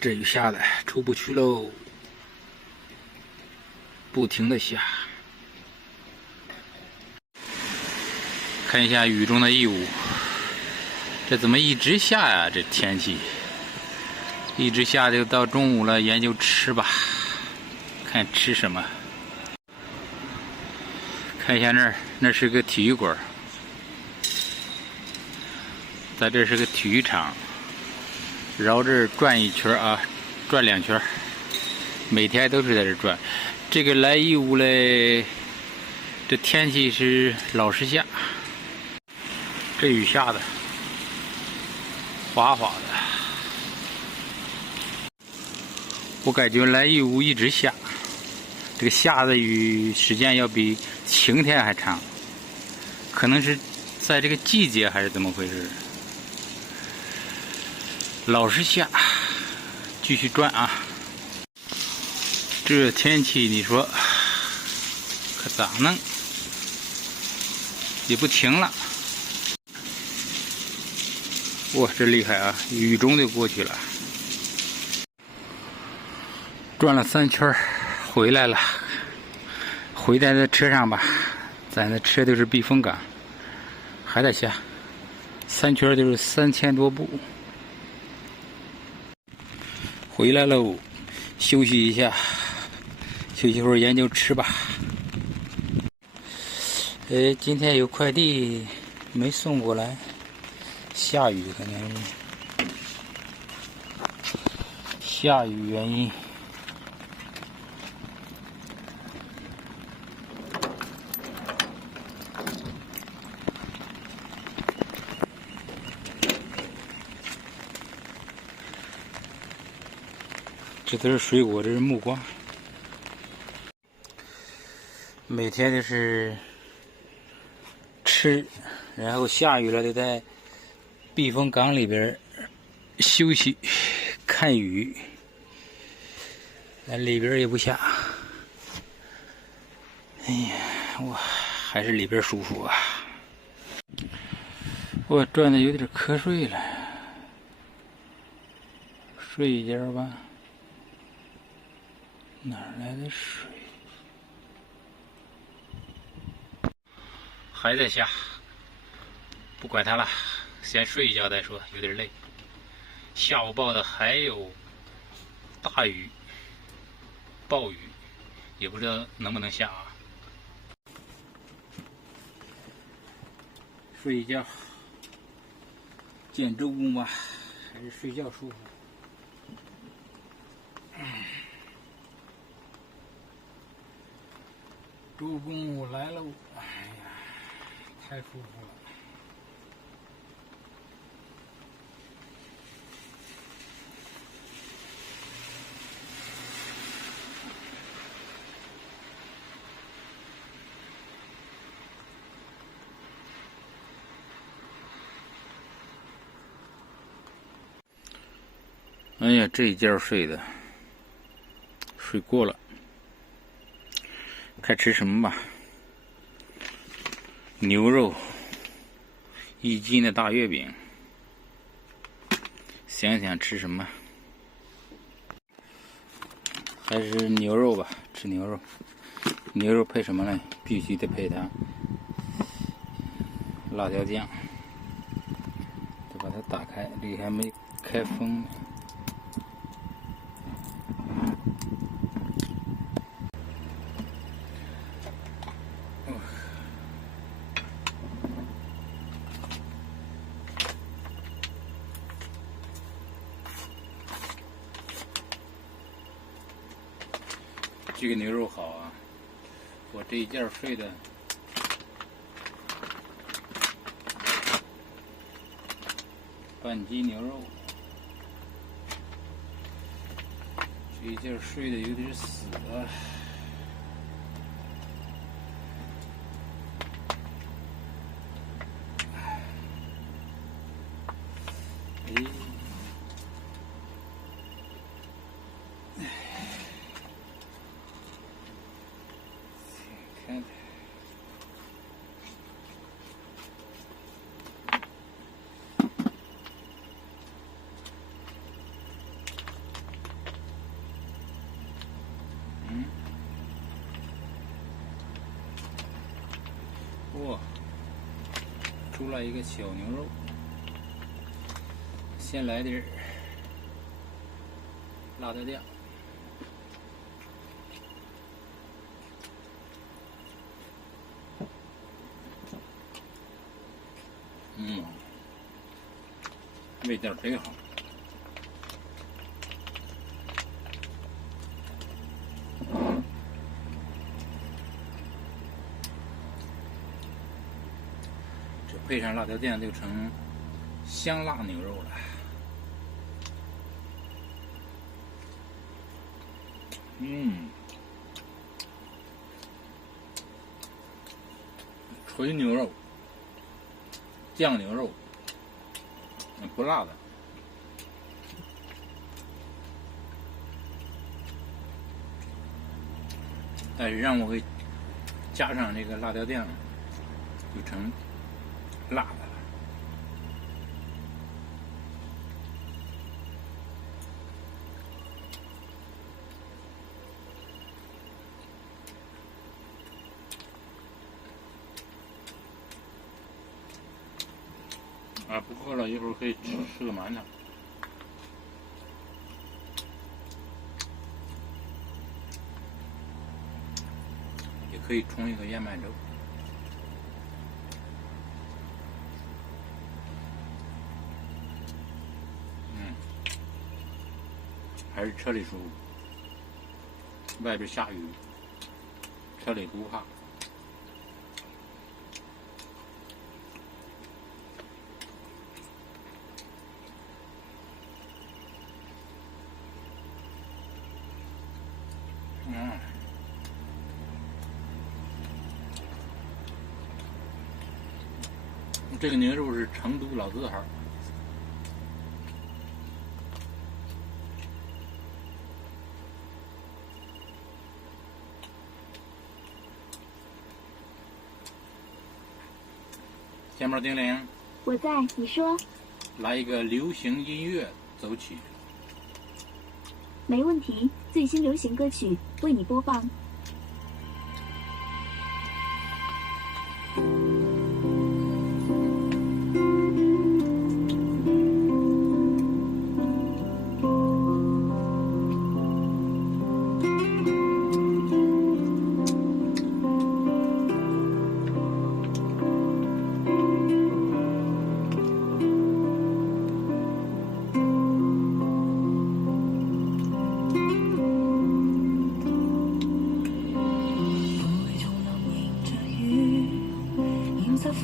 这雨下的出不去喽，不停的下。看一下雨中的义乌，这怎么一直下呀？这天气一直下，就到中午了，研究吃吧，看吃什么。看一下那儿，那是个体育馆，在这是个体育场，绕这儿转一圈啊，转2圈，每天都是在这转。这个来义乌嘞，这天气是老是下，这雨下的哗哗的，我感觉来义乌一直下，这个下的雨时间要比晴天还长，可能是在这个季节还是怎么回事，老是下，继续转啊！这天气你说可咋弄？也不停了。哇，这厉害啊！雨中就过去了，转了3圈，回来了。回在这车上吧，咱的车都是避风港，还在下，3圈就是3000多步。回来喽，休息一下，休息会儿研究吃吧。今天有快递没送过来，下雨可能是下雨原因。这都是水果，这是木瓜。每天就是吃，然后下雨了就在避风港里边休息看雨，里边也不下。哎呀，我还是里边舒服啊！我转的有点瞌睡了，睡一觉吧。哪来的水？还在下，不管它了，先睡一觉再说，有点累。下午报的还有大雨、暴雨，也不知道能不能下啊。睡一觉，见周公吧，还是睡觉舒服。周公我来了，哎呀，太舒服了。哎呀，这一觉睡的，睡过了。看吃什么吧。牛肉1斤的大月饼，想想吃什么，还是牛肉吧，吃牛肉。牛肉配什么呢？必须得配它辣椒酱。得把它打开，这个还没开封呢。这个牛肉好啊，我这一觉睡的半斤牛肉，这一觉睡的有点死了。看。哇，出来一个小牛肉，先来点辣椒酱。味道忒好。这配上辣椒酱就成香辣牛肉了。纯牛肉，酱牛肉，不辣的。但是让我给加上这个辣椒酱，就成辣的了。不饿了，一会儿可以吃个馒头。也可以冲一个燕麦粥。还是车里舒服，外边下雨，车里不怕。这个牛肉是成都老字号。天猫精灵，我在，你说。来一个流行音乐走起。没问题，最新流行歌曲为你播放。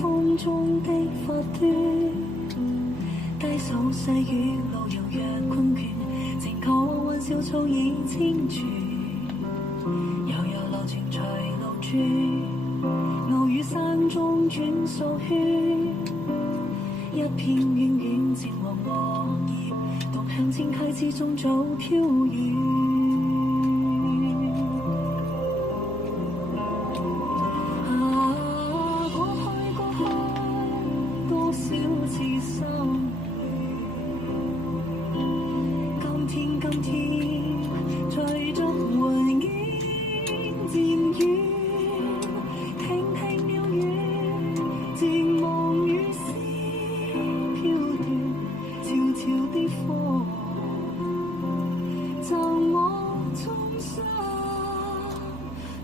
風中的發端，低手細雨路遙若困倦，情歌玩笑早已千轉，悠悠流傳隨路轉，偶遇山中轉數圈，一片遠遠漸黃落葉，獨向千溪之中早飄遠。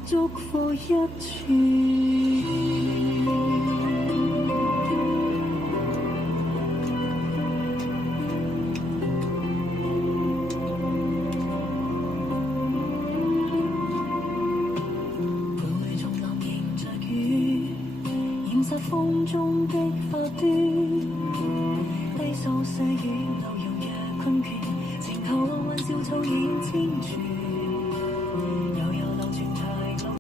祝福一串。風中的發端，低訴細雨路遙若困倦，情後浪漫笑早已千轉。